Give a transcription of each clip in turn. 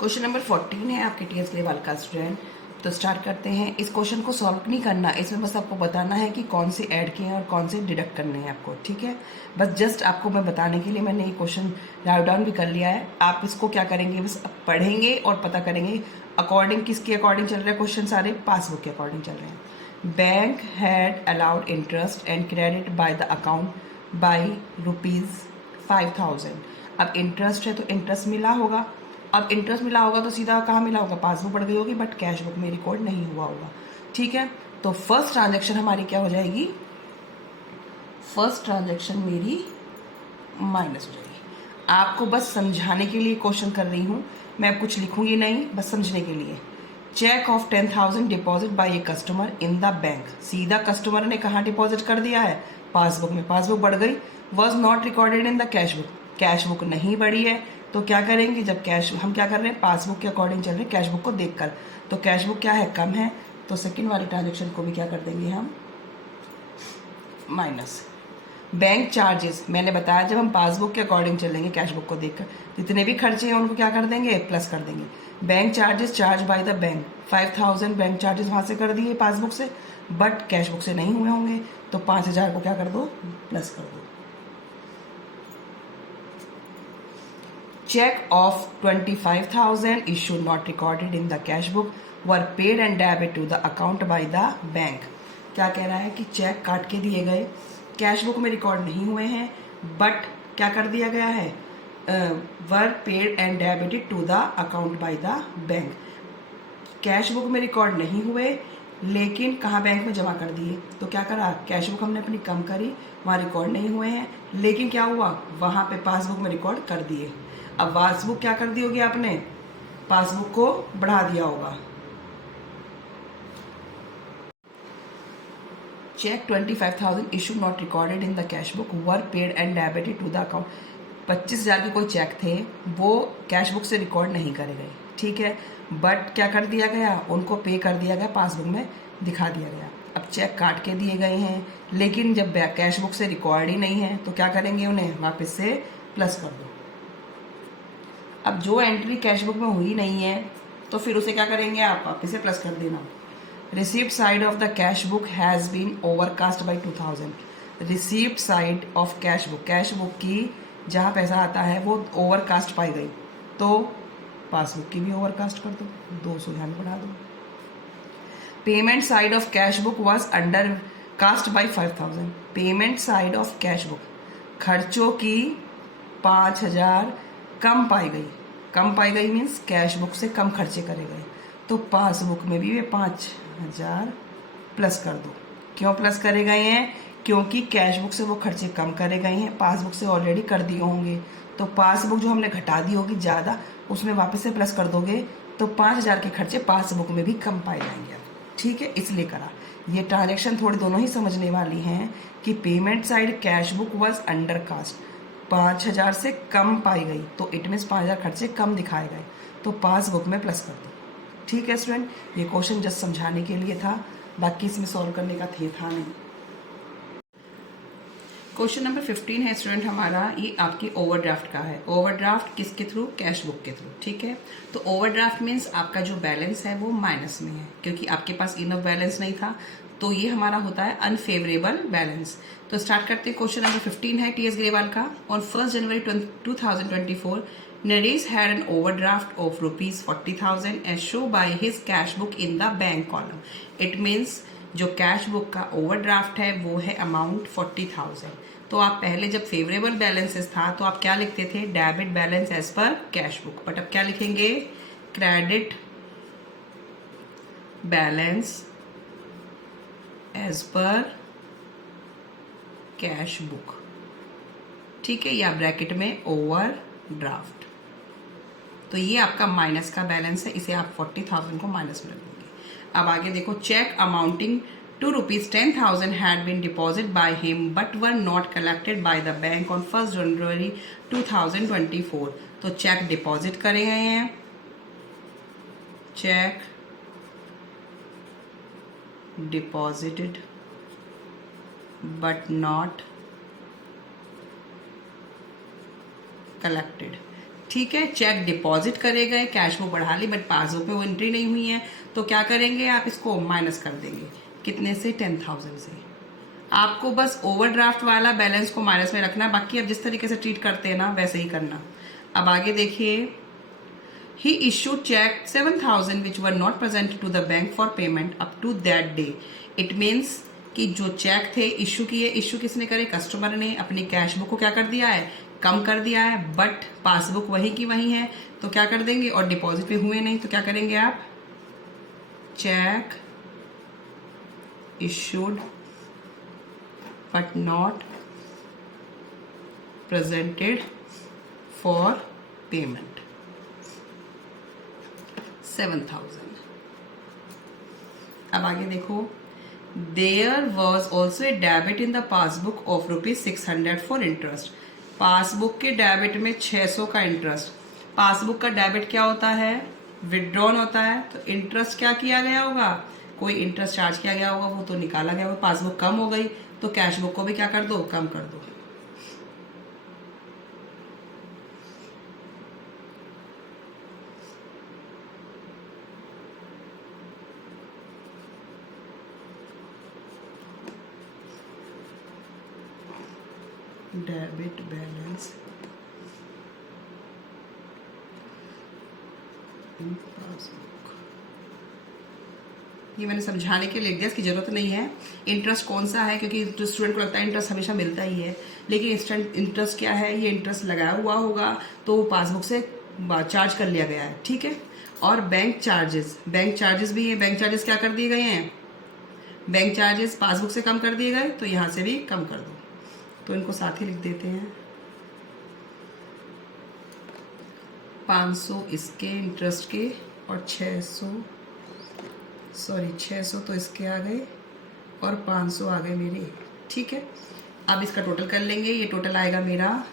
Question number 14 है आपके TS level का स्टूडेंट। तो स्टार्ट करते हैं। इस क्वेश्चन को सॉल्व नहीं करना, इसमें बस आपको बताना है कि कौन से ऐड किए हैं और कौन से डिडक्ट करने हैं आपको, ठीक है। बस जस्ट आपको मैं बताने के लिए मैंने ये क्वेश्चन राइट डाउन भी कर लिया है। आप इसको क्या करेंगे, बस पढ़ेंगे और पता करेंगे अकॉर्डिंग किसके अकॉर्डिंग चल रहे हैं क्वेश्चन, सारे पासबुक के अकॉर्डिंग चल रहे हैं। Bank had allowed interest and credit by the account by ₹5,000। अब इंटरेस्ट है तो इंटरेस्ट मिला होगा। अब इंटरेस्ट मिला होगा तो सीधा कहाँ मिला होगा, पासबुक पड़ गई होगी, बट कैश बुक में रिकॉर्ड नहीं हुआ होगा, ठीक है। तो फर्स्ट ट्रांजैक्शन हमारी क्या हो जाएगी, फर्स्ट ट्रांजैक्शन मेरी माइनस हो जाएगी। आपको बस समझाने के लिए क्वेश्चन कर रही हूँ, मैं कुछ लिखूंगी नहीं, बस समझने के लिए। Cheque of 10,000 deposit by a customer in the bank. सीधा कस्टमर ने कहाँ डिपॉजिट कर दिया है, पासबुक में, पासबुक बढ़ गई। Was not recorded in the cash book, cash book नहीं बढ़ी है। तो क्या करेंगे, जब कैश, हम क्या कर रहे हैं, पासबुक के अकॉर्डिंग चल रहे हैं कैश बुक को देखकर, तो कैश बुक क्या है, कम है, तो सेकंड वाले ट्रांजेक्शन को भी क्या कर देंगे हम, माइनस। बैंक चार्जेस, मैंने बताया जब हम पासबुक के अकॉर्डिंग चलेंगे कैश बुक को देखकर, जितने भी खर्चे हैं उनको क्या कर देंगे, प्लस कर देंगे। Bank charges charge by the bank, 5,000 bank charges वहाँ से कर दिए पासबुक से, बट कैश बुक से नहीं हुए होंगे, तो 5,000 को क्या कर दो, प्लस कर दो। Check of 25,000 issued not recorded in the cash book were paid and debit to the account by the bank। क्या कह रहा है कि चेक काट के दिए गए, कैश बुक में रिकॉर्ड नहीं हुए हैं, बट क्या कर दिया गया है, were paid and debited to the account by the bank. Cash book में रिकॉर्ड नहीं हुए लेकिन कहाँ, बैंक में जमा कर दिए। तो क्या करा, कैश बुक हमने अपनी कम करी, वहाँ रिकॉर्ड नहीं हुए हैं, लेकिन क्या हुआ, वहाँ पे पासबुक में रिकॉर्ड कर दिए। अब पासबुक क्या कर दी होगी आपने, पासबुक को बढ़ा दिया होगा। Cheque 25,000 issue not recorded in the cash book were paid and debited to the account. 25,000 के कोई चेक थे, वो कैश बुक से रिकॉर्ड नहीं करे गए, ठीक है, बट क्या कर दिया गया, उनको पे कर दिया गया, पासबुक में दिखा दिया गया। अब चेक काट के दिए गए हैं, लेकिन जब कैश बुक से रिकॉर्ड ही नहीं है तो क्या करेंगे, उन्हें वापस से प्लस कर दो। अब जो एंट्री कैश बुक में हुई नहीं है तो फिर उसे क्या करेंगे आप, वापस से प्लस कर देना। Receipt side of the cash book has been overcast by 2,000। Receipt side of cash book, cash book की जहाँ पैसा आता है वो ओवरकास्ट पाई गई, तो पासबुक की भी ओवरकास्ट कर दो, 200 यहाँ बढ़ा दो। Payment side of cash book was undercast by 5,000। Payment side of cash book, खर्चों की 5,000 कम पाई गई, कम पाई गई मीन्स कैश बुक से कम खर्चे करे गए, तो पासबुक में भी वे 5,000 प्लस कर दो। क्यों प्लस करे गए हैं, क्योंकि कैश बुक से वो खर्चे कम करे गए हैं, पासबुक से ऑलरेडी कर दिए होंगे, तो पासबुक जो हमने घटा दी होगी ज़्यादा, उसमें वापस से प्लस कर दोगे तो 5,000 के खर्चे पासबुक में भी कम पाए जाएंगे, ठीक है, इसलिए करा। ये ट्रांजेक्शन थोड़ी दोनों ही समझने वाली हैं कि payment side cash book was undercast, 5,000 से कम पाई गई, तो इट मीन्स 5,000 खर्चे कम दिखाए गए, तो पासबुक में प्लस कर दो, ठीक है स्टूडेंट। ये क्वेश्चन जस्ट समझाने के लिए था, बाकी इसमें सॉल्व करने का था नहीं। क्वेश्चन नंबर 15 है स्टूडेंट हमारा, ये आपकी ओवरड्राफ्ट का है। ओवरड्राफ्ट किसके थ्रू, कैश बुक के थ्रू, ठीक है। तो ओवरड्राफ्ट मीन्स आपका जो बैलेंस है वो माइनस में है, क्योंकि आपके पास इनफ बैलेंस नहीं था, तो ये हमारा होता है अनफेवरेबल बैलेंस। तो स्टार्ट करते हैं। क्वेश्चन नंबर 15 है टीएस ग्रेवाल का। On 1 January 2024 Naresh had an overdraft of ₹40,000 as show by his cash book in the bank column. It means जो कैश बुक का ओवरड्राफ्ट है वो है अमाउंट 40,000। तो आप पहले जब फेवरेबल बैलेंसेस था तो आप क्या लिखते थे, debit balance as per cash book, but अब क्या लिखेंगे, credit balance as per cash book, ठीक है, या ब्रैकेट में ओवरड्राफ्ट। तो ये आपका माइनस का बैलेंस है, इसे आप 40,000 को माइनस में रख देंगे। अब आगे देखो, check amounting to ₹10,000 had been deposited by him but were not collected by the bank on 1 January 2024। तो चेक डिपॉजिट करे गए हैं, check deposited but not collected। ठीक है, चेक डिपॉजिट करे गए, कैश बुक बढ़ा ली, बट पासबुक में वो एंट्री नहीं हुई है, तो क्या करेंगे आप, इसको माइनस कर देंगे। कितने से? 10,000 से। आपको बस ओवरड्राफ्ट वाला बैलेंस को माइनस में रखना है, बाकी अब जिस तरीके से ट्रीट करते हैं ना वैसे ही करना। अब आगे देखिए, he issued cheque 7,000 which were not presented to the bank for payment up to that day. It means कि जो चेक थे इशू किए, इशू किसने करे? कस्टमर ने। अपनी कैश बुक को क्या कर दिया है? कम कर दिया है, बट पासबुक वही की वही है, तो क्या कर देंगे? और डिपॉजिट भी हुए नहीं, तो क्या करेंगे आप? Cheque issued but not presented for payment 7,000। अब आगे देखो, there was also a debit in the passbook of ₹600 for interest. Passbook के डेबिट में 600 का इंटरेस्ट। पासबुक का डेबिट क्या होता है? विड्रॉन होता है। तो इंटरेस्ट क्या किया गया होगा? कोई इंटरेस्ट चार्ज किया गया होगा, वो तो निकाला गया होगा। पासबुक कम हो गई तो कैश बुक को भी क्या कर दो? कम कर दो। डेबिट बैलेंस इन पासबुक, ये मैंने समझाने के लिए लिख दिया, इसकी जरूरत नहीं है। इंटरेस्ट कौन सा है, क्योंकि स्टूडेंट को लगता है इंटरेस्ट हमेशा मिलता ही है, लेकिन इंटरेस्ट क्या है? ये इंटरेस्ट लगाया हुआ होगा तो पासबुक से चार्ज कर लिया गया है, ठीक है। और बैंक चार्जेस भी है। बैंक चार्जेस क्या कर दिए गए हैं? बैंक चार्जेस पासबुक से कम कर दिए गए, तो यहाँ से भी कम कर दो। तो इनको साथ ही लिख देते हैं। 500 इसके इंटरेस्ट के और 600 तो इसके आ गए और 500 आ गए मेरे, ठीक है। अब इसका टोटल कर लेंगे। ये टोटल आएगा मेरा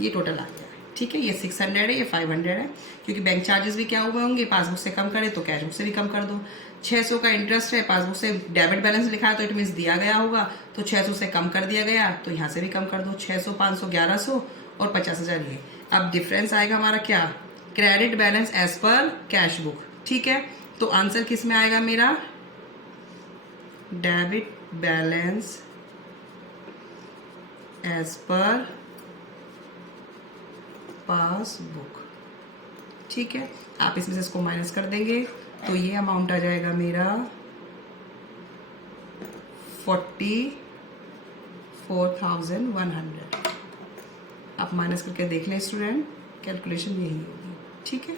ये टोटल आ गया, ठीक है। ये 600 है, ये 500 है, क्योंकि बैंक चार्जेस भी क्या हुए होंगे? पासबुक से कम करे तो कैश बुक से भी कम कर दो। 600 का इंटरेस्ट है, पासबुक से डेबिट बैलेंस लिखा है तो इट मीन्स दिया गया होगा, तो 600 से कम कर दिया गया, तो यहाँ से भी कम कर दो। 600, 500, 1100 और 50,000 ये। अब डिफरेंस आएगा हमारा क्या? Credit balance as per cash book, ठीक है। तो आंसर किस में आएगा मेरा? Debit balance as per passbook, ठीक है। आप इसमें से इसको माइनस कर देंगे तो ये अमाउंट आ जाएगा मेरा 44,100। आप माइनस करके देख लें स्टूडेंट, कैलकुलेशन यही होगी, ठीक है।